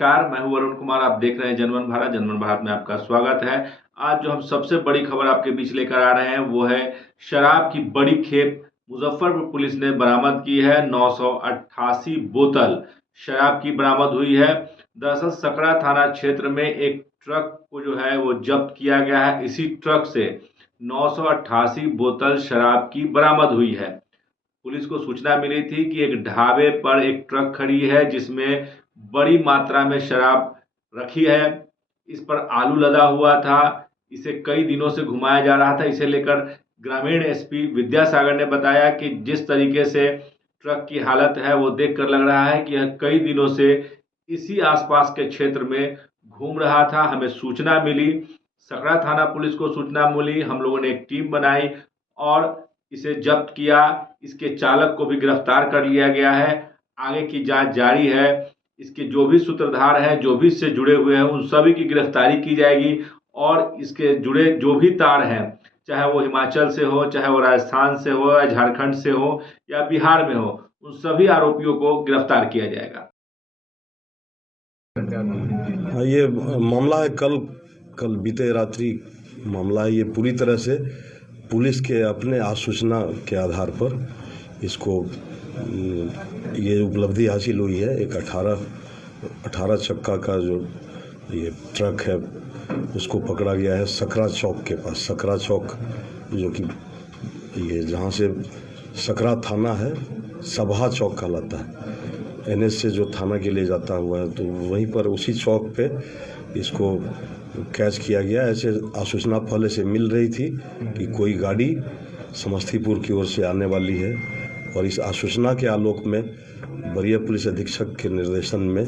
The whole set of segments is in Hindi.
नमस्कार, मैं हूं वरुण कुमार। आप देख रहे हैं जनमन भारत। जनमन भारत में आपका स्वागत है। आज जो हम सबसे बड़ी खबर आपके बीच लेकर आ रहे हैं वो है शराब की बड़ी खेप मुजफ्फरपुर पुलिस ने बरामद की है। 988 बोतल शराब की बरामद हुई है। दरअसल सकरा थाना क्षेत्र में एक ट्रक को जो है वो जब्त किया गया है। इसी ट्रक से 988 बोतल शराब की बरामद हुई है। पुलिस को सूचना मिली थी कि एक ढाबे पर एक ट्रक खड़ी है जिसमें बड़ी मात्रा में शराब रखी है। इस पर आलू लदा हुआ था। इसे कई दिनों से घुमाया जा रहा था। इसे लेकर ग्रामीण एसपी विद्यासागर ने बताया कि जिस तरीके से ट्रक की हालत है वो देखकर लग रहा है कि यह कई दिनों से इसी आसपास के क्षेत्र में घूम रहा था। हमें सूचना मिली, सकरा थाना पुलिस को सूचना मिली, हम लोगों ने एक टीम बनाई और इसे जब्त किया। इसके चालक को भी गिरफ्तार कर लिया गया है। आगे की जांच जारी है। इसके जो भी सूत्रधार हैं, जो भी इससे जुड़े हुए हैं, उन सभी की गिरफ्तारी की जाएगी और इसके जुड़े जो भी तार हैं, चाहे वो हिमाचल से हो, चाहे वो राजस्थान से हो, या झारखंड से हो या बिहार में हो, उन सभी आरोपियों को गिरफ्तार किया जाएगा। ये मामला है कल बीते रात्रि मामला है। ये पूरी तरह से पुलिस के अपने आसूचना के आधार पर इसको ये उपलब्धि हासिल हुई है। एक 18 चक्का का जो ये ट्रक है उसको पकड़ा गया है सकरा चौक के पास। सकरा चौक जो कि ये जहाँ से सकरा थाना है, सभा चौक कहलाता है। NH से जो थाना के लिए जाता हुआ है, तो वहीं पर उसी चौक पे इसको कैच किया गया। ऐसे आसूचना पहले से मिल रही थी कि कोई गाड़ी समस्तीपुर की ओर से आने वाली है और इस आसूचना के आलोक में वरीय पुलिस अधीक्षक के निर्देशन में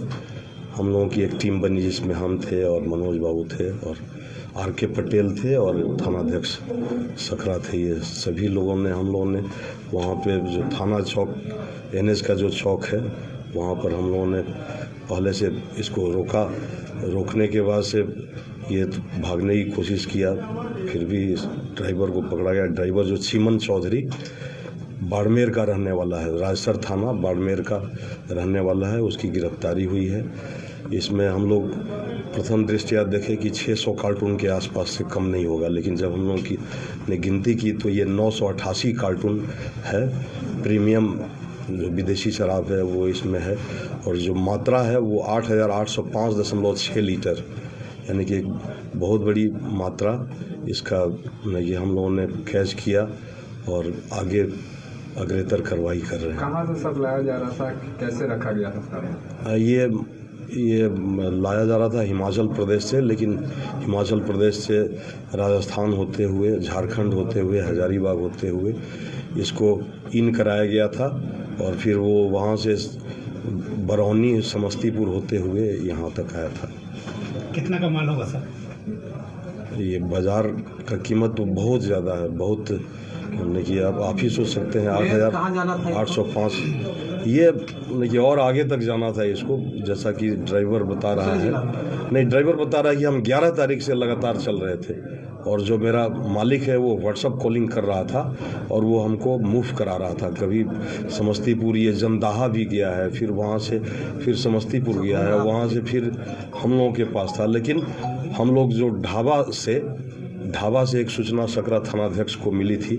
हम लोगों की एक टीम बनी जिसमें हम थे और मनोज बाबू थे और RK पटेल थे और थानाध्यक्ष सकरा थे। ये सभी लोगों ने, हम लोगों ने वहाँ पे जो थाना चौक NH का जो चौक है वहाँ पर हम लोगों ने पहले से इसको रोकने के बाद से ये भागने की कोशिश किया, फिर भी इस ड्राइवर को पकड़ा गया। ड्राइवर जो चीमन चौधरी बाड़मेर का रहने वाला है, राजसर थाना बाड़मेर का रहने वाला है, उसकी गिरफ्तारी हुई है। इसमें हम लोग प्रथम दृष्टया देखे कि 600 कार्टून के आसपास से कम नहीं होगा, लेकिन जब हम लोग ने गिनती की तो ये 988 कार्टून है। प्रीमियम जो विदेशी शराब है वो इसमें है और जो मात्रा है वो 8805.6 लीटर, यानी कि एक बहुत बड़ी मात्रा इसका ये हम लोगों ने कैच किया और आगे अग्रेतर कार्रवाई कर रहे हैं। कहाँ से सब लाया जा रहा था, कैसे रखा गया था? ये लाया जा रहा था हिमाचल प्रदेश से, लेकिन हिमाचल प्रदेश से राजस्थान होते हुए, झारखंड होते हुए, हजारीबाग होते हुए इसको इन कराया गया था और फिर वो वहाँ से बरौनी समस्तीपुर होते हुए यहाँ तक आया था। कितना का माल होगा सर? ये बाज़ार का कीमत तो बहुत ज़्यादा है, बहुत, हमने कि आप ही सोच सकते हैं 8,805। ये देखिए और आगे तक जाना था इसको, जैसा कि ड्राइवर बता रहा है। नहीं, ड्राइवर बता रहा है कि हम 11 तारीख से लगातार चल रहे थे और जो मेरा मालिक है वो व्हाट्सअप कॉलिंग कर रहा था और वो हमको मूव करा रहा था। कभी समस्तीपुर, ये जमदाहा भी गया है, फिर वहाँ से फिर समस्तीपुर गया है, वहाँ से फिर हम लोगों के पास था। लेकिन हम लोग जो ढाबा से एक सूचना सकरा थानाध्यक्ष को मिली थी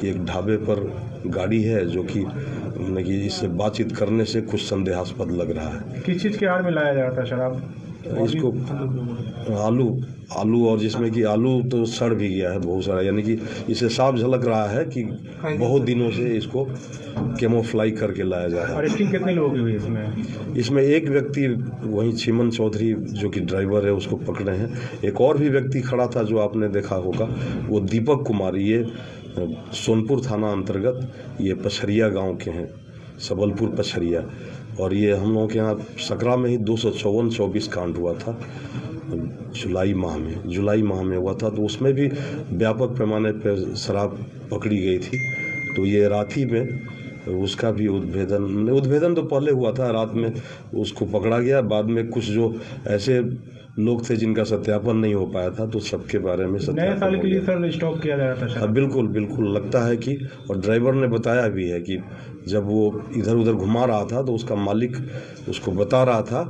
कि एक ढाबे पर गाड़ी है जो कि इससे बातचीत करने से कुछ संदेहास्पद लग रहा है। किस चीज़ के आड़ में लाया जा रहा था शराब? इसको आलू और जिसमें कि आलू तो सड़ भी गया है बहुत सारा, यानी कि इसे साफ झलक रहा है कि बहुत दिनों से इसको कैमोफ्लाई करके लाया जा रहा है। और एक्टिंग कितने लोगों की हुई इसमें? इसमें एक व्यक्ति वहीं चीमन चौधरी जो कि ड्राइवर है उसको पकड़े हैं। एक और भी व्यक्ति खड़ा था जो आपने देखा होगा, वो दीपक कुमार, ये सोनपुर थाना अंतर्गत ये पछरिया गांव के हैं, सबलपुर पछरिया। और ये हम लोगों के यहाँ सकरा में ही 254-24 कांड हुआ था जुलाई माह में हुआ था, तो उसमें भी व्यापक पैमाने पर शराब पकड़ी गई थी। तो ये राठी में उसका भी उद्भेदन तो पहले हुआ था, रात में उसको पकड़ा गया। बाद में कुछ जो ऐसे लोग थे जिनका सत्यापन नहीं हो पाया था, तो सबके बारे में नए साल के लिए सर स्टॉक किया जा रहा था। हाँ, बिल्कुल लगता है कि, और ड्राइवर ने बताया भी है कि जब वो इधर उधर घुमा रहा था तो उसका मालिक उसको बता रहा था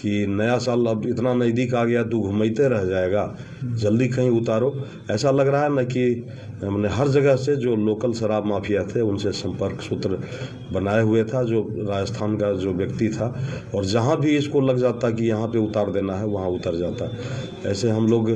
कि नया साल अब इतना नज़दीक आ गया, तू घूमते रह जाएगा, जल्दी कहीं उतारो। ऐसा लग रहा है ना कि हमने हर जगह से जो लोकल शराब माफिया थे उनसे संपर्क सूत्र बनाए हुए था, जो राजस्थान का जो व्यक्ति था, और जहाँ भी इसको लग जाता कि यहाँ पे उतार देना है वहाँ उतर जाता। ऐसे हम लोग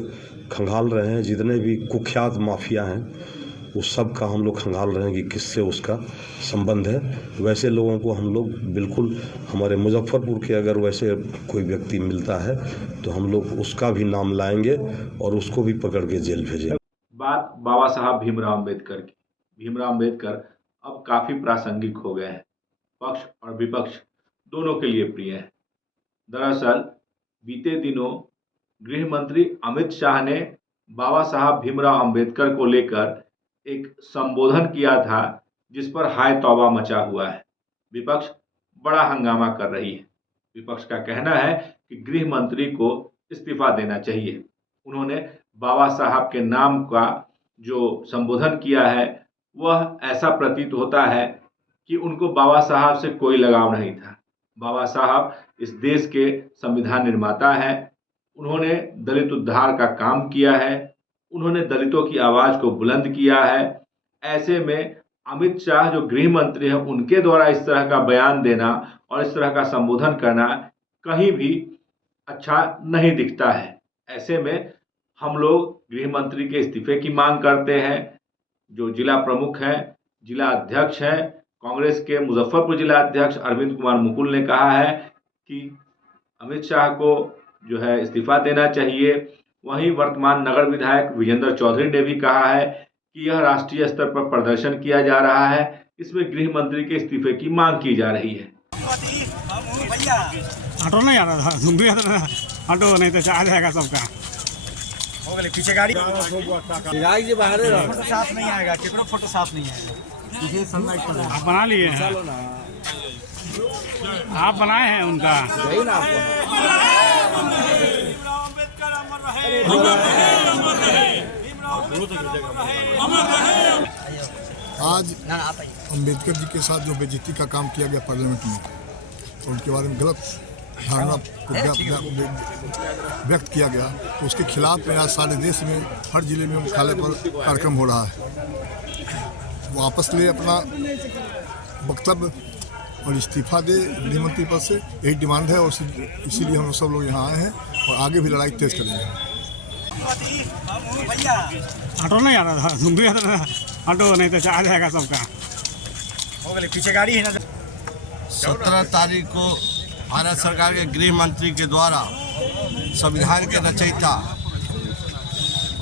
खंगाल रहे हैं, जितने भी कुख्यात माफिया हैं उस सब का हम लोग खंगाल रहे हैं कि किससे उसका संबंध है। वैसे लोगों को हम लोग बिल्कुल, हमारे मुजफ्फरपुर के अगर वैसे कोई व्यक्ति मिलता है तो हम लोग उसका भी नाम लाएंगे और उसको भी पकड़ के जेल भेजेंगे। बात बाबा साहब भीमराव अम्बेडकर की। भीमराव अम्बेडकर अब काफ़ी प्रासंगिक हो गए हैं, पक्ष और विपक्ष दोनों के लिए प्रिय हैं। दरअसल बीते दिनों गृह मंत्री अमित शाह ने बाबा साहब भीमराव अम्बेडकर को लेकर एक संबोधन किया था, जिस पर हाय तौबा मचा हुआ है। विपक्ष बड़ा हंगामा कर रही है। विपक्ष का कहना है कि गृह मंत्री को इस्तीफा देना चाहिए। उन्होंने बाबा साहब के नाम का जो संबोधन किया है वह ऐसा प्रतीत होता है कि उनको बाबा साहब से कोई लगाव नहीं था। बाबा साहब इस देश के संविधान निर्माता हैं। उन्होंने दलित उद्धार का काम किया है। उन्होंने दलितों की आवाज़ को बुलंद किया है। ऐसे में अमित शाह जो गृह मंत्री हैं, उनके द्वारा इस तरह का बयान देना और इस तरह का संबोधन करना कहीं भी अच्छा नहीं दिखता है। ऐसे में हम लोग गृह मंत्री के इस्तीफे की मांग करते हैं। जो जिला प्रमुख हैं, जिला अध्यक्ष हैं, कांग्रेस के मुजफ्फरपुर जिला अध्यक्ष अरविंद कुमार मुकुल ने कहा है कि अमित शाह को जो है इस्तीफा देना चाहिए। वहीं वर्तमान नगर विधायक विजेंद्र चौधरी ने भी कहा है कि यह राष्ट्रीय स्तर पर प्रदर्शन किया जा रहा है, इसमें गृह मंत्री के इस्तीफे की मांग की जा रही है। ऑटो नहीं आ रहा था, ऑटो नहीं तो आ जाएगा सबका। हो गए पीछे गाड़ी जी बाहर फोटो साफ नहीं आएगा, केकरो फोटो साफ नहीं आएगा। आप बना लिए हैं, आप बनाए हैं उनका। आज अम्बेडकर जी के साथ जो बेइज्जती का काम किया गया पार्लियामेंट में, तो उनके बारे में गलत धारणा को व्यक्त किया गया, तो उसके खिलाफ में आज सारे देश में हर जिले में मुख्यालय पर कार्यक्रम हो रहा है। वो वापस ले अपना वक्तव्य और इस्तीफा दे गृह मंत्री पद से, यही डिमांड है। और इसीलिए हम सब लोग यहाँ आए हैं और आगे भी लड़ाई तेज करेंगे। ऑटो नहीं आ रहा था, ऑटो नहीं तो आ जाएगा सबका। हो गए पीछे गाड़ी है ना। 17 तारीख को भारत सरकार के गृह मंत्री के द्वारा संविधान के रचयिता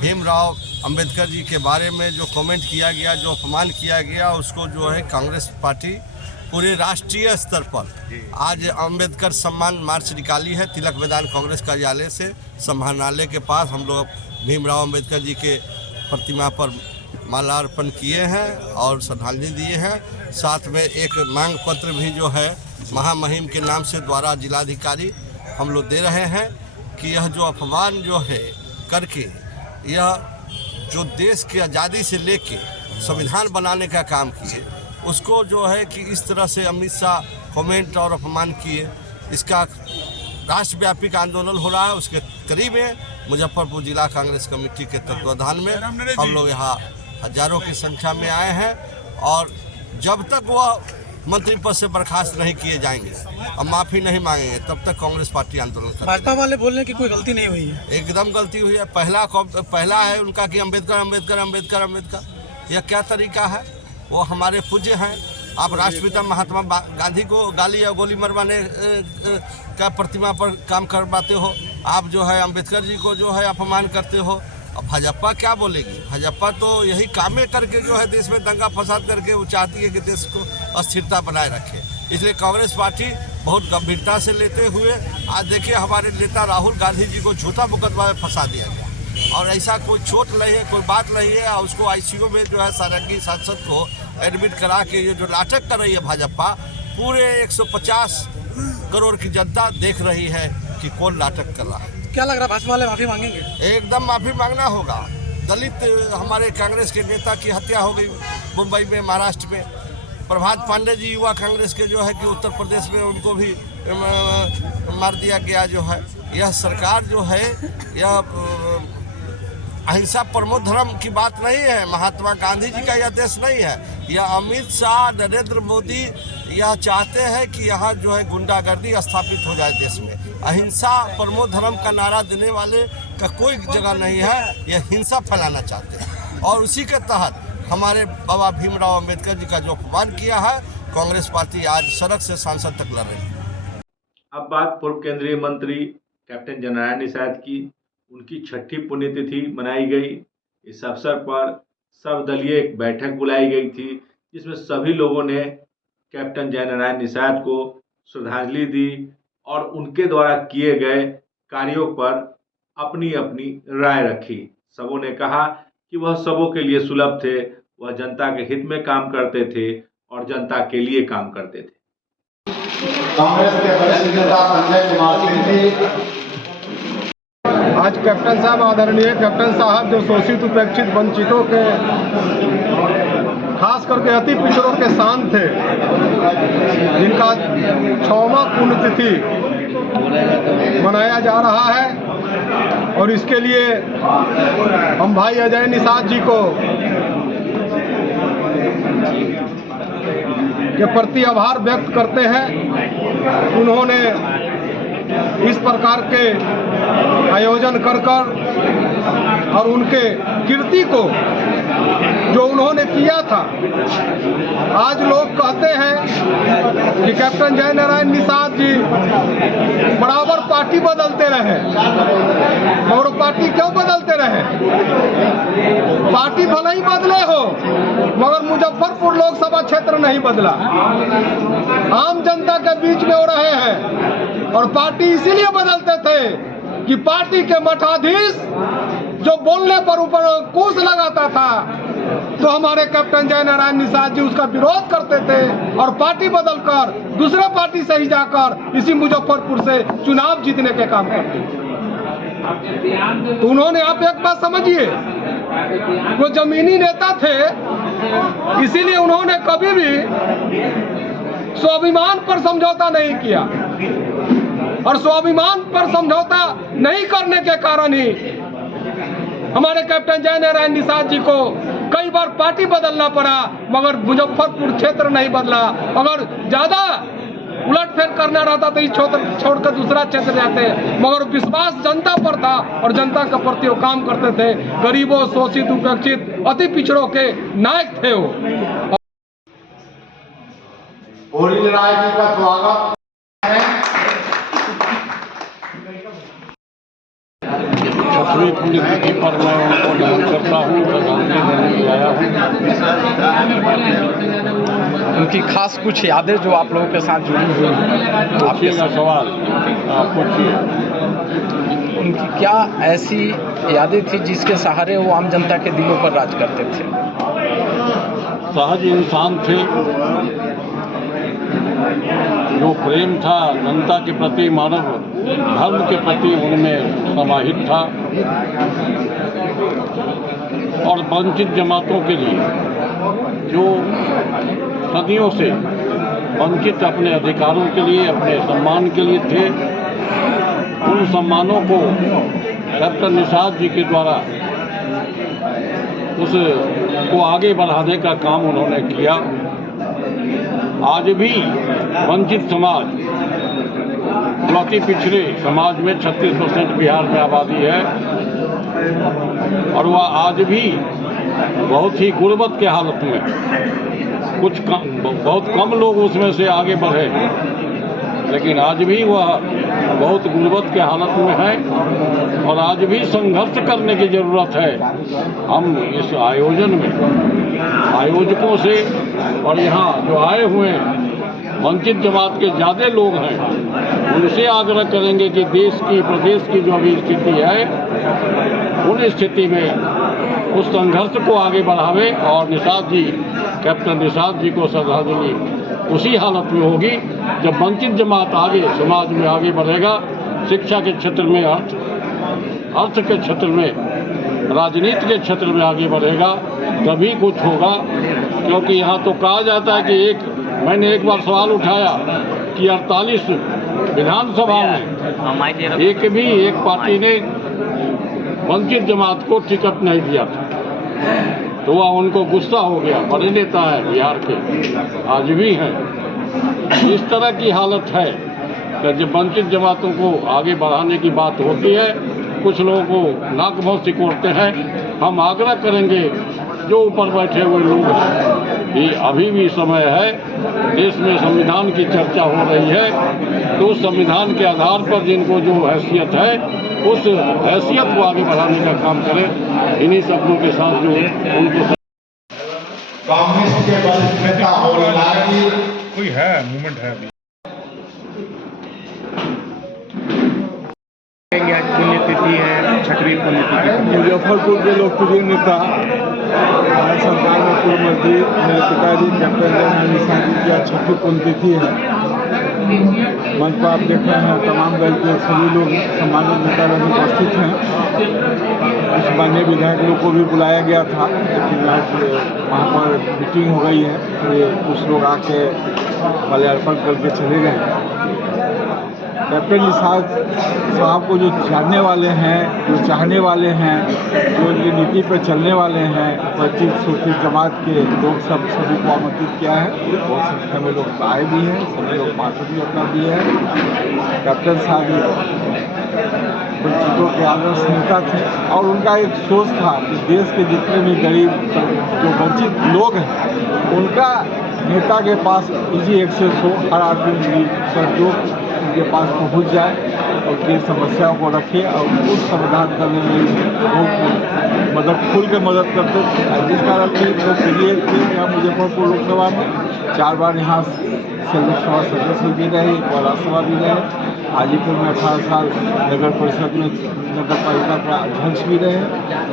भीमराव अंबेडकर जी के बारे में जो कमेंट किया गया, जो अपमान किया गया, उसको जो है कांग्रेस पार्टी पूरे राष्ट्रीय स्तर पर आज अंबेडकर सम्मान मार्च निकाली है। तिलक मैदान कांग्रेस कार्यालय से समाहरणालय के पास हम लोग भीमराव अंबेडकर जी के प्रतिमा पर माल्यार्पण किए हैं और श्रद्धांजलि दिए हैं। साथ में एक मांग पत्र भी जो है महामहिम के नाम से द्वारा जिलाधिकारी हम लोग दे रहे हैं कि यह जो अपमान जो है करके, यह जो देश की आज़ादी से लेके संविधान बनाने का काम किए, उसको जो है कि इस तरह से अमित शाह कमेंट और अपमान किए, इसका राष्ट्रव्यापी आंदोलन हो रहा है। उसके करीब में मुजफ्फरपुर जिला कांग्रेस कमेटी के तत्वाधान में हम लोग यहाँ हजारों की संख्या में आए हैं और जब तक वह मंत्री पद से बर्खास्त नहीं किए जाएंगे और माफ़ी नहीं मांगेंगे तब तक कांग्रेस पार्टी आंदोलन करेगी। भाजपा वाले बोल रहे हैं कि कोई गलती नहीं हुई है। एकदम गलती हुई है। पहला है उनका कि अम्बेडकर अम्बेडकर अम्बेडकर अम्बेडकर, यह क्या तरीका है? वो हमारे पूज्य हैं। आप राष्ट्रपिता महात्मा गांधी को गाली या गोली मरवाने का प्रतिमा पर काम करवाते हो। आप जो है अम्बेडकर जी को जो है अपमान करते हो। अब भाजपा क्या बोलेगी? भाजपा तो यही कामें करके जो है देश में दंगा फसाद करके वो चाहती है कि देश को अस्थिरता बनाए रखे। इसलिए कांग्रेस पार्टी बहुत गंभीरता से लेते हुए आज देखिए हमारे नेता राहुल गांधी जी को झूठा मुकदमा में फंसा दिया गया और ऐसा कोई चोट नहीं है, कोई बात नहीं है। और उसको आईसीयू में जो है सारंगी सांसद को एडमिट करा के ये जो नाटक कर रही है भाजपा, पूरे 150 करोड़ की जनता देख रही है कि कौन नाटक कर रहा है। क्या लग रहा है भाजपा वाले माफी मांगेंगे? एकदम माफी मांगना होगा। दलित हमारे कांग्रेस के नेता की हत्या हो गई मुंबई में, महाराष्ट्र में। प्रभात पांडे जी युवा कांग्रेस के जो है कि उत्तर प्रदेश में उनको भी मार दिया गया जो है। यह सरकार जो है यह अहिंसा परमो धर्म की बात नहीं है। महात्मा गांधी जी का यह देश नहीं है। यह अमित शाह, नरेंद्र मोदी यह चाहते हैं कि यहाँ जो है गुंडागर्दी स्थापित हो जाए देश में। अहिंसा परमो धर्म का नारा देने वाले का कोई जगह नहीं है। यह हिंसा फैलाना चाहते हैं और उसी के तहत हमारे बाबा भीमराव अंबेडकर जी का जो अपमान किया है, कांग्रेस पार्टी आज सड़क से सांसद तक लड़ रही है। अब बात पूर्व केंद्रीय मंत्री कैप्टन जननारायण निषाद की। उनकी 6ठी पुण्यतिथि मनाई गई। इस अवसर पर सर्वदलीय एक बैठक बुलाई गई थी जिसमें सभी लोगों ने कैप्टन जननारायण निषाद को श्रद्धांजलि दी और उनके द्वारा किए गए कार्यों पर अपनी अपनी राय रखी। सबों ने कहा कि वह सबों के लिए सुलभ थे, वह जनता के हित में काम करते थे और जनता के लिए काम करते थे। कांग्रेस के वरिष्ठ नेता संजय कुमार सिंह जी आज कैप्टन साहब, आदरणीय कैप्टन साहब जो शोषित, उपेक्षित, वंचितों के, खास करके अति पिछड़ों के शान थे, जिनका 6वां पुण्यतिथि मनाया जा रहा है और इसके लिए हम भाई अजय निषाद जी को के प्रति आभार व्यक्त करते हैं। उन्होंने इस प्रकार के आयोजन कर और उनके कीर्ति को जो उन्होंने किया था, आज लोग कहते हैं कि कैप्टन जननारायण निषाद जी बराबर पार्टी बदलते रहे। और पार्टी क्यों बदलते रहे? पार्टी भले ही बदले हो मगर मुजफ्फरपुर लोकसभा क्षेत्र नहीं बदला। आम जनता के बीच में हो रहे हैं और पार्टी इसीलिए बदलते थे कि पार्टी के मठाधीश जो बोलने पर ऊपर अंकुश लगाता था तो हमारे कैप्टन जननारायण निषाद जी उसका विरोध करते थे और पार्टी बदलकर दूसरे पार्टी से ही जाकर इसी मुजफ्फरपुर से चुनाव जीतने के काम करते थे। तो उन्होंने, आप एक बात समझिए, वो जमीनी नेता थे, इसीलिए उन्होंने कभी भी स्वाभिमान पर समझौता नहीं किया और स्वाभिमान पर समझौता नहीं करने के कारण ही हमारे कैप्टन जननारायण निषाद जी को कई बार पार्टी बदलना पड़ा मगर मुजफ्फरपुर क्षेत्र नहीं बदला। अगर ज्यादा उलटफेर करना रहता तो इस क्षेत्र छोड़कर दूसरा क्षेत्र जाते, मगर विश्वास जनता पर था और जनता के प्रति वो काम करते थे। गरीबों, शोषित, उपेक्षित, अति पिछड़ों के नायक थे वो। होली राय जी का स्वागत है। 6वीं पुण्यतिथि पर मैं उनको नमन करता हूँ, श्रद्धांजलि देने आया हूँ। उनकी खास कुछ यादें जो आप लोगों के साथ जुड़ी हुई हैं, आपके सवाल आप पूछिए। उनकी क्या ऐसी यादें थी जिसके सहारे वो आम जनता के दिलों पर राज करते थे? सहज इंसान थे, जो प्रेम था जनता के प्रति, मानव धर्म के प्रति उनमें समाहित था और वंचित जमातों के लिए जो सदियों से वंचित अपने अधिकारों के लिए, अपने सम्मान के लिए थे, उन सम्मानों को कैप्टन निषाद जी के द्वारा उसको आगे बढ़ाने का काम उन्होंने किया। आज भी वंचित समाज, जो अति पिछड़े समाज में 36% बिहार में आबादी है और वह आज भी बहुत ही गुर्बत के हालत में, बहुत कम लोग उसमें से आगे बढ़े, लेकिन आज भी वह बहुत गुर्बत के हालत में है और आज भी संघर्ष करने की ज़रूरत है। हम इस आयोजन में आयोजकों से और यहाँ जो आए हुए हैं वंचित जमात के ज़्यादा लोग हैं, उनसे आग्रह करेंगे कि देश की, प्रदेश की जो अभी स्थिति है, उन स्थिति में उस संघर्ष को आगे बढ़ावे और निषाद जी, कैप्टन निषाद जी को श्रद्धांजलि उसी हालत में होगी जब वंचित जमात आगे समाज में आगे बढ़ेगा, शिक्षा के क्षेत्र में, अर्थ के क्षेत्र में, राजनीति के क्षेत्र में आगे बढ़ेगा तभी कुछ होगा। क्योंकि यहाँ तो कहा जाता है कि मैंने एक बार सवाल उठाया कि 48 विधानसभा में एक पार्टी ने वंचित जमात को टिकट नहीं दिया था, तो वह उनको गुस्सा हो गया। बड़े नेता है बिहार के, आज भी हैं। इस तरह की हालत है कि जब वंचित जमातों को आगे बढ़ाने की बात होती है, कुछ लोगों को नाक मुंह सिकोड़ते हैं। हम आग्रह करेंगे जो ऊपर बैठे हुए लोग हैं कि अभी भी समय है, देश में संविधान की चर्चा हो रही है, तो संविधान के आधार पर जिनको जो हैसियत है उस हैसियत को आगे बढ़ाने का काम करें। इन्हीं शब्दों के साथ जो उनको कांग्रेस के वरिष्ठ नेता और लागी कोई है मूवमेंट है अभी पुण्यतिथि है, छठवीं पुण्यतिथि। मुजफ्फरपुर के लोकप्रिय नेता भारत सरकार में पूर्व मंत्री मेरे पिताजी कैप्टन जनरल निशान जी की 6वीं पुण्यतिथि है। मंच पर आप देख रहे हैं तमाम दल के सभी लोग सम्मानित नेता लोग उपस्थित हैं। कुछ माननीय विधायक लोग को भी बुलाया गया था, लेकिन आज वहाँ पर मीटिंग हो गई है, तो कुछ लोग आके माल्यार्पण करके चले गए। कैप्टन निषाद साहब को जो जानने वाले हैं, जो चाहने वाले हैं, जो उनकी नीति पर चलने वाले हैं, वंचित शोषित जमात के लोग सभी को आमंत्रित किया है। बहुत संख्या में लोग आए भी हैं, सभी लोग भाषण भी अपना दिए हैं। कैप्टन साहब वंचितों के आदर्श नेता थे और उनका एक सोच था कि देश के जितने भी गरीब जो वंचित लोग हैं उनका नेता के पास इजी एक्सेस हो, हर आदमी सहयोग उनके पास पहुंच जाए और उनकी समस्याओं को रखे और उस समाधान करने में बहुत मदद खुल के मदद करते थे। जिस कारण की लोग लिए थे यहाँ मुजफ्फरपुर लोकसभा में 4 बार यहाँ से लोकसभा सदस्य भी रहे, एक बार राज्यसभा भी रहे। हाजीपुर में 18 साल नगर परिषद में नगर पालिका का अध्यक्ष भी रहे।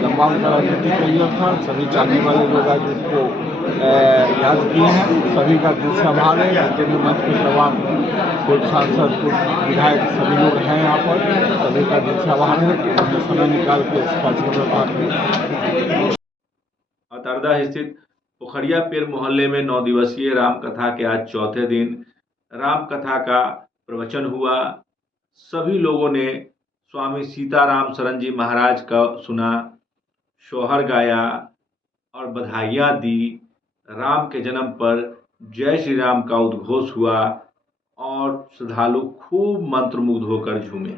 लंबा उनका राजनीतिक करियर था। सभी चाहने वाले लोग आज उनको याद किए हैं। सभी का दिल से आभार है। जितने भी मंच के तमाम पूर्व सांसद पूर्व विधायक सभी लोग हैं यहाँ पर, सभी का दिल से आभार है कि उन्होंने समय निकाल के इस कार्यक्रम में भाग लिया। अतारदा स्थित पोखरिया पीर मोहल्ले में 9 दिवसीय रामकथा के आज चौथे दिन रामकथा का प्रवचन हुआ। सभी लोगों ने स्वामी सीताराम शरण जी महाराज का सुना, सोहर गाया और बधाइयाँ दी। राम के जन्म पर जय श्री राम का उद्घोष हुआ और श्रद्धालु खूब मंत्रमुग्ध होकर झूमे।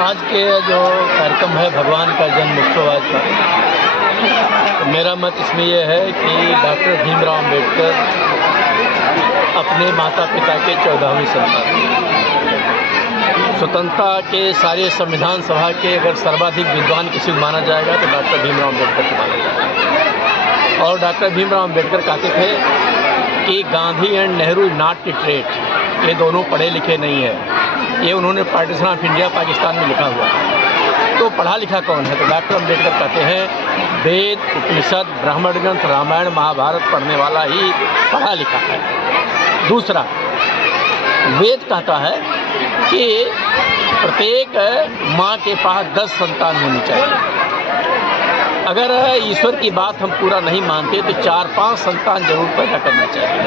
आज के जो कार्यक्रम है भगवान का जन्म उत्सव आज का, मेरा मत इसमें यह है कि डॉक्टर भीमराव अम्बेडकर अपने माता पिता के 14वीं संतान, स्वतंत्रता के सारे संविधान सभा के अगर सर्वाधिक विद्वान किसी को माना जाएगा तो डॉक्टर भीमराव अम्बेडकर को माना जाएगा। और डॉक्टर भीमराव अम्बेडकर कहते थे कि Gandhi and Nehru is not literate, ये दोनों पढ़े लिखे नहीं है। ये उन्होंने पार्टीशन ऑफ इंडिया पाकिस्तान में लिखा हुआ है। तो पढ़ा लिखा कौन है? तो डॉक्टर अम्बेडकर कहते हैं वेद, उपनिषद, ब्राह्मण ग्रंथ, रामायण, महाभारत पढ़ने वाला ही पढ़ा लिखा है। दूसरा, वेद कहता है कि प्रत्येक माँ के पास 10 संतान होनी चाहिए। अगर ईश्वर की बात हम पूरा नहीं मानते तो 4-5 संतान जरूर पैदा करना चाहिए।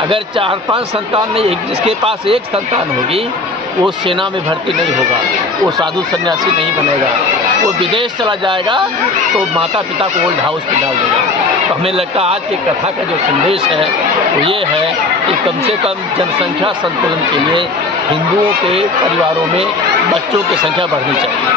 अगर 4-5 संतान नहीं, जिसके पास 1 संतान होगी वो सेना में भर्ती नहीं होगा, वो साधु सन्यासी नहीं बनेगा, वो विदेश चला जाएगा तो माता पिता को ओल्ड हाउस में डाल देगा। तो हमें लगता है आज की कथा का जो संदेश है वो ये है कि कम से कम जनसंख्या संतुलन के लिए हिंदुओं के परिवारों में बच्चों की संख्या बढ़नी चाहिए।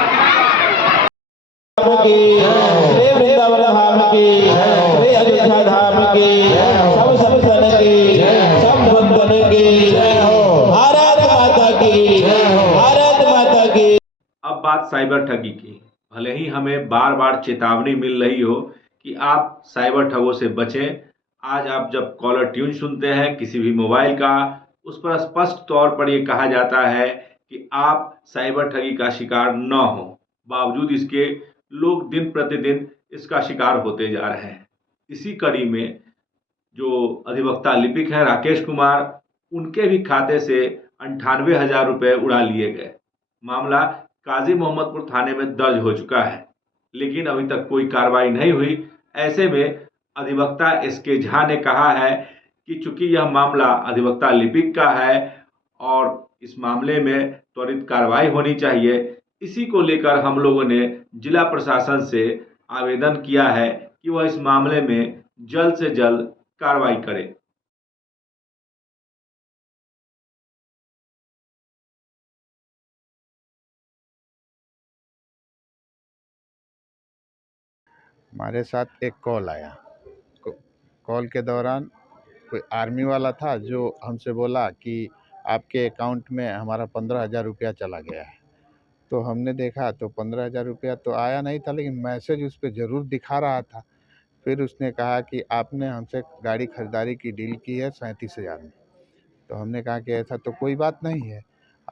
अब बात साइबर ठगी की। भले ही हमें बार बार चेतावनी मिल रही हो कि आप साइबर ठगों से बचें, आज आप जब कॉलर ट्यून सुनते हैं किसी भी मोबाइल का, उस पर स्पष्ट तौर पर यह कहा जाता है कि आप साइबर ठगी का शिकार न हो। बावजूद इसके लोग दिन प्रतिदिन इसका शिकार होते जा रहे हैं। इसी कड़ी में जो अधिवक्ता लिपिक हैं राकेश कुमार, उनके भी खाते से 98,000 रुपये उड़ा लिए गए। मामला काजी मोहम्मदपुर थाने में दर्ज हो चुका है, लेकिन अभी तक कोई कार्रवाई नहीं हुई। ऐसे में अधिवक्ता एसके झा ने कहा है कि चूंकि यह मामला अधिवक्ता लिपिक का है और इस मामले में त्वरित कार्रवाई होनी चाहिए, इसी को लेकर हम लोगों ने जिला प्रशासन से आवेदन किया है कि वह इस मामले में जल्द से जल्द कार्रवाई करे। हमारे साथ एक कॉल आया। कॉल के दौरान कोई आर्मी वाला था जो हमसे बोला कि आपके अकाउंट में हमारा 15,000 रुपया चला गया है। तो हमने देखा तो 15,000 रुपया तो आया नहीं था, लेकिन मैसेज उस पर ज़रूर दिखा रहा था। फिर उसने कहा कि आपने हमसे गाड़ी खरीदारी की डील की है 37,000 में। तो हमने कहा कि ऐसा तो कोई बात नहीं है।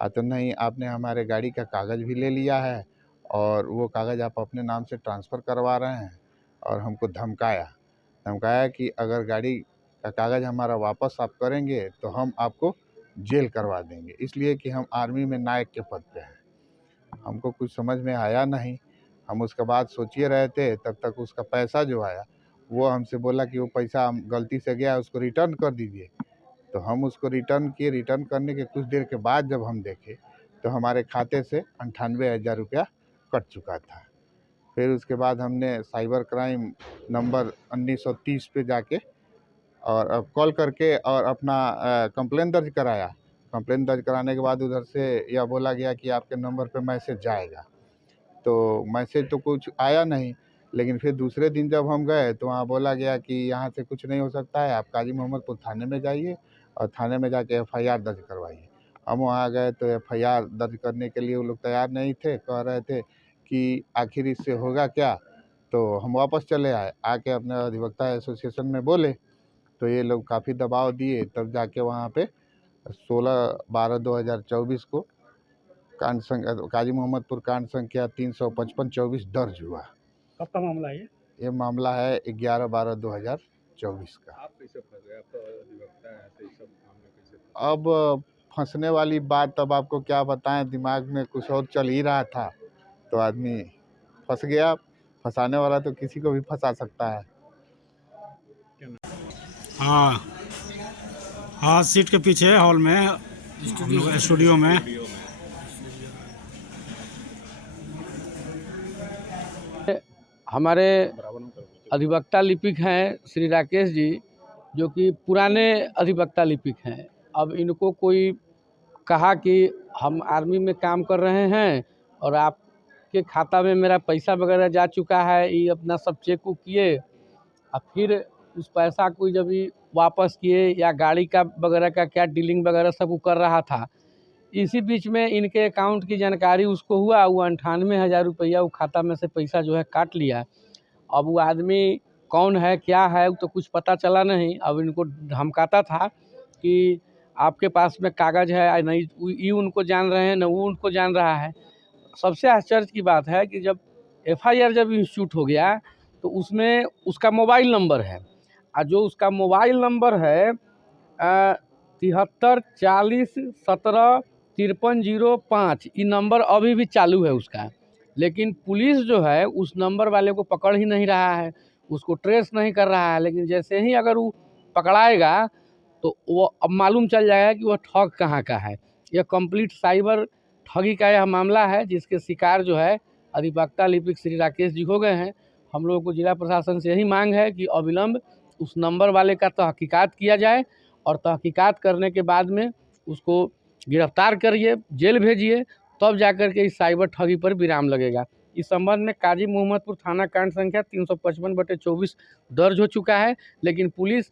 तो नहीं, आपने हमारे गाड़ी का कागज़ भी ले लिया है और वो कागज़ आप अपने नाम से ट्रांसफ़र करवा रहे हैं, और हमको धमकाया कि अगर गाड़ी का कागज़ हमारा वापस आप करेंगे तो हम आपको जेल करवा देंगे, इसलिए कि हम आर्मी में नायक के पद पे हैं। हमको कुछ समझ में आया नहीं। हम उसके बाद सोचिए रहे थे, तब तक उसका पैसा जो आया वो हमसे बोला कि वो पैसा हम गलती से गया, उसको रिटर्न कर दीजिए। तो हम उसको रिटर्न किए। रिटर्न करने के कुछ देर के बाद जब हम देखे तो हमारे खाते से 98,000 रुपया कट चुका था। फिर उसके बाद हमने साइबर क्राइम नंबर 1930 पे जाके और कॉल करके और अपना कंप्लेन दर्ज कराया। कंप्लेन दर्ज कराने के बाद उधर से यह बोला गया कि आपके नंबर पे मैसेज जाएगा। तो मैसेज तो कुछ आया नहीं, लेकिन फिर दूसरे दिन जब हम गए तो वहाँ बोला गया कि यहाँ से कुछ नहीं हो सकता है, आप काजी मोहम्मदपुर थाने में जाइए और थाने में जाके FIR दर्ज करवाइए। हम वहाँ गए तो FIR दर्ज करने के लिए वो लोग तैयार नहीं थे, कह रहे थे कि आखिर इससे होगा क्या। तो हम वापस चले आए, आके अपने अधिवक्ता एसोसिएशन में बोले तो ये लोग काफ़ी दबाव दिए। तब जाके वहाँ पे 16/12/2024 को कांड काजी मोहम्मदपुर कांड संख्या 355-24 दर्ज हुआ। कब का मामला है ये मामला है 11/12/2024 का। आप कैसे फंस गए? आप तो अधिवक्ता हैं, ऐसे ही सब मामले कैसे फंसे? अब फंसने वाली बात तब आपको क्या बताएं, दिमाग में कुछ और चल ही रहा था तो आदमी फंस गया। फंसाने वाला तो किसी को भी फंसा सकता है। हाँ, सीट के पीछे हॉल में, हम लोग स्टूडियो में। हमारे अधिवक्ता लिपिक हैं श्री राकेश जी, जो कि पुराने अधिवक्ता लिपिक हैं। अब इनको कोई कहा कि हम आर्मी में काम कर रहे हैं और आपके खाता में मेरा पैसा वगैरह जा चुका है, ये अपना सब चेक को किए और फिर उस पैसा को जब भी वापस किए या गाड़ी का वगैरह का क्या डीलिंग वगैरह सब वो कर रहा था। इसी बीच में इनके अकाउंट की जानकारी उसको हुआ, वो 98,000 रुपया वो खाता में से पैसा जो है काट लिया। अब वो आदमी कौन है क्या है तो कुछ पता चला नहीं। अब इनको धमकाता था कि आपके पास में कागज़ है या नहीं, ये उनको जान रहे हैं न वो उनको जान रहा है। सबसे आश्चर्य की बात है कि जब FIR जब इंस्टीट्यूट हो गया तो उसमें उसका मोबाइल नंबर है, और जो उसका मोबाइल नंबर है 73 40 17 53 05, ये नंबर अभी भी चालू है उसका। लेकिन पुलिस जो है उस नंबर वाले को पकड़ ही नहीं रहा है, उसको ट्रेस नहीं कर रहा है। लेकिन जैसे ही अगर वो पकड़ाएगा तो वो अब मालूम चल जाएगा कि वह ठग कहाँ का है। यह कंप्लीट साइबर ठगी का यह मामला है, जिसके शिकार जो है अधिवक्ता लिपिक श्री राकेश जी हो गए हैं। हम लोगों को जिला प्रशासन से यही मांग है कि अविलंब उस नंबर वाले का तहकीकात किया जाए और तहकीकात करने के बाद में उसको गिरफ्तार करिए, जेल भेजिए, तब जाकर के इस साइबर ठगी पर विराम लगेगा। इस संबंध में काजी मोहम्मदपुर थाना कांड संख्या 355/24 दर्ज हो चुका है, लेकिन पुलिस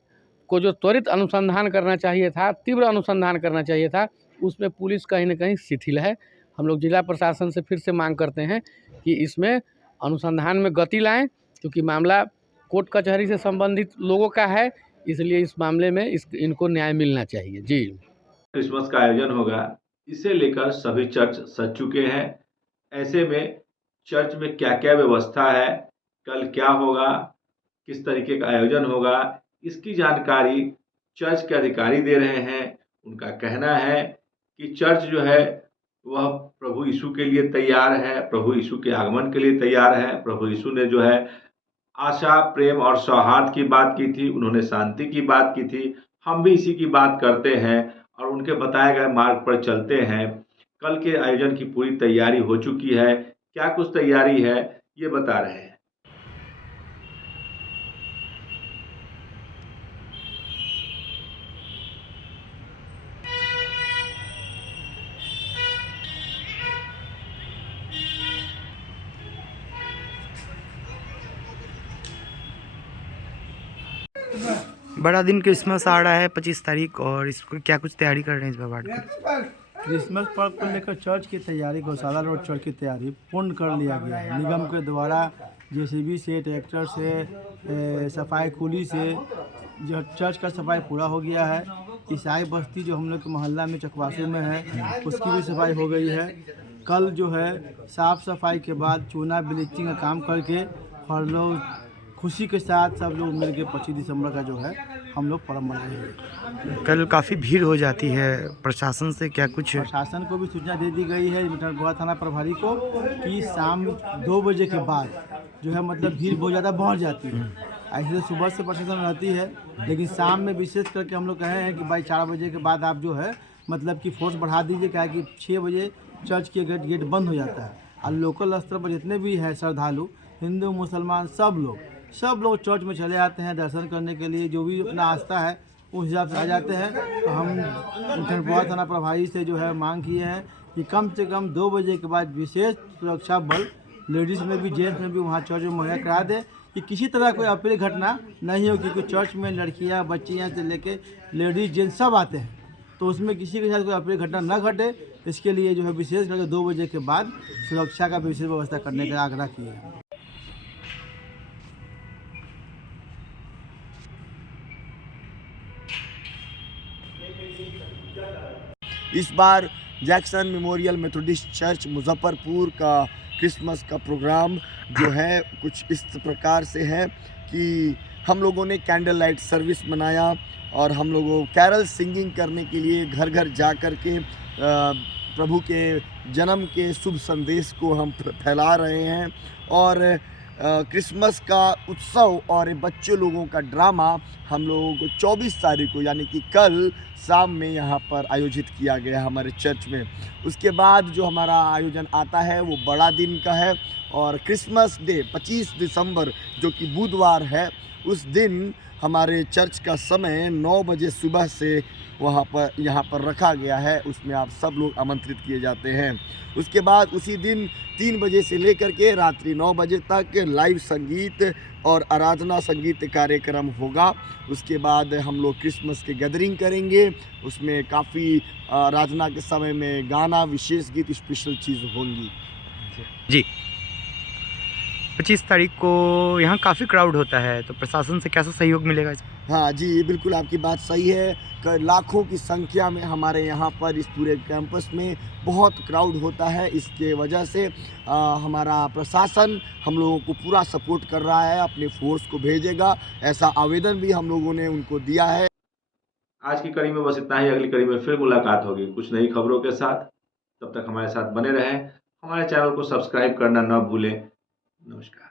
को जो त्वरित अनुसंधान करना चाहिए था, तीव्र अनुसंधान करना चाहिए था, उसमें पुलिस कहीं न कहीं शिथिल है। हम लोग जिला प्रशासन से फिर से मांग करते हैं कि इसमें अनुसंधान में गति लाएं, क्योंकि मामला कोर्ट कचहरी से संबंधित लोगों का है, इसलिए इस मामले में इनको न्याय मिलना चाहिए। जी। क्रिसमस का आयोजन होगा, इसे लेकर सभी चर्च सज चुके हैं। ऐसे में चर्च में क्या क्या व्यवस्था है, कल क्या होगा, किस तरीके का आयोजन होगा, इसकी जानकारी चर्च के अधिकारी दे रहे हैं। उनका कहना है कि चर्च जो है वह प्रभु यीशु के लिए तैयार है, प्रभु यीशु के आगमन के लिए तैयार है। प्रभु यीशु ने जो है आशा, प्रेम और सौहार्द की बात की थी, उन्होंने शांति की बात की थी। हम भी इसी की बात करते हैं और उनके बताए गए मार्ग पर चलते हैं। कल के आयोजन की पूरी तैयारी हो चुकी है। क्या कुछ तैयारी है, ये बता रहे हैं। बड़ा दिन क्रिसमस आ रहा है 25 तारीख, और इसको क्या कुछ तैयारी कर रहे हैं इस बार? क्रिसमस पर्व को लेकर चर्च की तैयारी, गौशाला रोड चर्च की तैयारी पूर्ण कर लिया गया है। निगम के द्वारा जेसीबी से, ट्रैक्टर से, सफाई कुली से जो चर्च का सफाई पूरा हो गया है। ईसाई बस्ती जो हम लोग के मोहल्ला में चकवासू में है, उसकी भी सफाई हो गई है। कल जो है साफ़ सफाई के बाद चूना ब्लीचिंग का काम करके और लोग खुशी के साथ सब लोग मिल के 25 दिसंबर का जो है हम लोग पर्व मनाएंगे। कल काफ़ी भीड़ हो जाती है, प्रशासन से क्या कुछ? प्रशासन को भी सूचना दे दी गई है मिटनपुरा थाना प्रभारी को कि शाम 2 बजे के बाद जो है मतलब भीड़ बहुत ज़्यादा बढ़ जाती है। ऐसे तो सुबह से प्रशासन रहती है, लेकिन शाम में विशेष करके हम लोग कहे हैं कि भाई 4 बजे के बाद आप जो है मतलब कि फोर्स बढ़ा दीजिए, क्या कि 6 बजे चर्च के गेट बंद हो जाता है। और लोकल स्तर पर जितने भी है श्रद्धालु, हिंदू मुसलमान सब लोग चर्च में चले आते हैं दर्शन करने के लिए। जो भी अपना आस्था है उस हिसाब से आ जाते हैं। तो हम मिटनपुरा थाना प्रभारी से जो है मांग किए हैं कि कम से कम 2 बजे के बाद विशेष सुरक्षा बल लेडीज़ में भी जेंट्स में भी वहाँ चर्च में मुहैया करा दे, कि किसी तरह कोई अप्रिय घटना नहीं हो। क्योंकि चर्च में लड़कियाँ, बच्चियाँ से लेके लेडीज़ जेंट्स सब आते हैं, तो उसमें किसी के साथ कोई अप्रिय घटना न घटे, इसके लिए जो है विशेष करके 2 बजे के बाद सुरक्षा का विशेष व्यवस्था करने का आग्रह किए हैं। इस बार Jackson memorial Methodist church Muzaffarpur का क्रिसमस का प्रोग्राम जो है कुछ इस प्रकार से है कि हम लोगों ने कैंडल लाइट सर्विस मनाया और हम लोगों कैरल सिंगिंग करने के लिए घर घर जा कर के प्रभु के जन्म के शुभ संदेश को हम फैला रहे हैं। और क्रिसमस का उत्सव और बच्चे लोगों का ड्रामा हम लोगों को 24 तारीख को यानी कि कल शाम में यहाँ पर आयोजित किया गया हमारे चर्च में। उसके बाद जो हमारा आयोजन आता है वो बड़ा दिन का है, और क्रिसमस डे 25 दिसंबर जो कि बुधवार है, उस दिन हमारे चर्च का समय 9 बजे सुबह से यहाँ पर रखा गया है। उसमें आप सब लोग आमंत्रित किए जाते हैं। उसके बाद उसी दिन 3 बजे से लेकर के रात्रि 9 बजे तक लाइव संगीत और आराधना संगीत कार्यक्रम होगा। उसके बाद हम लोग क्रिसमस के गैदरिंग करेंगे, उसमें काफ़ी आराधना के समय में गाना, विशेष गीत, स्पेशल चीज़ होंगी। जी 25 तारीख को यहाँ काफ़ी क्राउड होता है, तो प्रशासन से कैसा सहयोग मिलेगा? हाँ जी, बिल्कुल आपकी बात सही है। लाखों की संख्या में हमारे यहाँ पर इस पूरे कैंपस में बहुत क्राउड होता है। इसके वजह से हमारा प्रशासन हम लोगों को पूरा सपोर्ट कर रहा है, अपने फोर्स को भेजेगा, ऐसा आवेदन भी हम लोगों ने उनको दिया है। आज की कड़ी में बस इतना ही। अगली कड़ी में फिर मुलाकात होगी कुछ नई खबरों के साथ। तब तक हमारे साथ बने रहें। हमारे चैनल को सब्सक्राइब करना न भूलें। नमस्कार।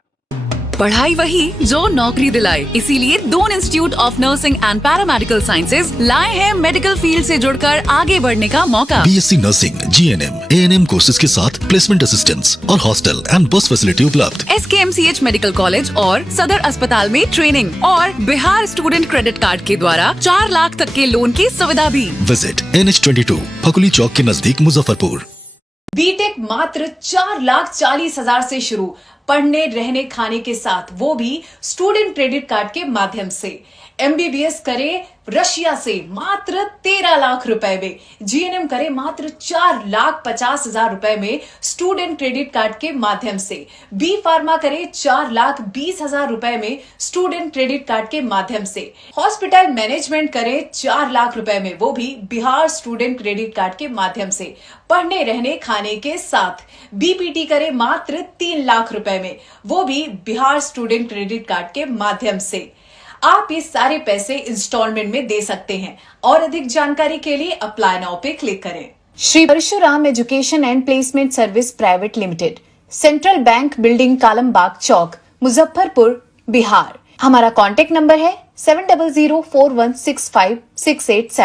पढ़ाई वही जो नौकरी दिलाए, इसीलिए Doon institute of nursing and paramedical sciences लाए हैं मेडिकल फील्ड से जुड़कर आगे बढ़ने का मौका। BSc nursing, GNM, ANM courses के साथ प्लेसमेंट असिस्टेंस और हॉस्टल एंड बस फैसिलिटी उपलब्ध। SKMCH मेडिकल कॉलेज और सदर अस्पताल में ट्रेनिंग और बिहार स्टूडेंट क्रेडिट कार्ड के द्वारा 4 लाख तक के लोन की सुविधा भी। विजिट NH22 फकुली चौक के नजदीक मुजफ्फरपुर। बीटेक मात्र 4,40,000 से शुरू, पढ़ने रहने खाने के साथ, वो भी स्टूडेंट क्रेडिट कार्ड के माध्यम से। MBBS करे रशिया से मात्र 13 लाख रुपए में, GNM करे मात्र 4,50,000 रुपए में स्टूडेंट क्रेडिट कार्ड के माध्यम से, B फार्मा करे 4,20,000 रुपए में स्टूडेंट क्रेडिट कार्ड के माध्यम से, हॉस्पिटल मैनेजमेंट करे 4 लाख रुपए में, वो भी बिहार स्टूडेंट क्रेडिट कार्ड के माध्यम से, पढ़ने रहने खाने के साथ। BPT करे मात्र 3 लाख रुपए में, वो भी बिहार स्टूडेंट क्रेडिट कार्ड के माध्यम से। आप ये सारे पैसे इंस्टॉलमेंट में दे सकते हैं और अधिक जानकारी के लिए अप्लाई नाउ पे क्लिक करें। Shri Parshuram education and placement service private limited, central bank building, Kalambagh Chowk, Muzaffarpur, Bihar. हमारा कॉन्टेक्ट नंबर है 7004165687।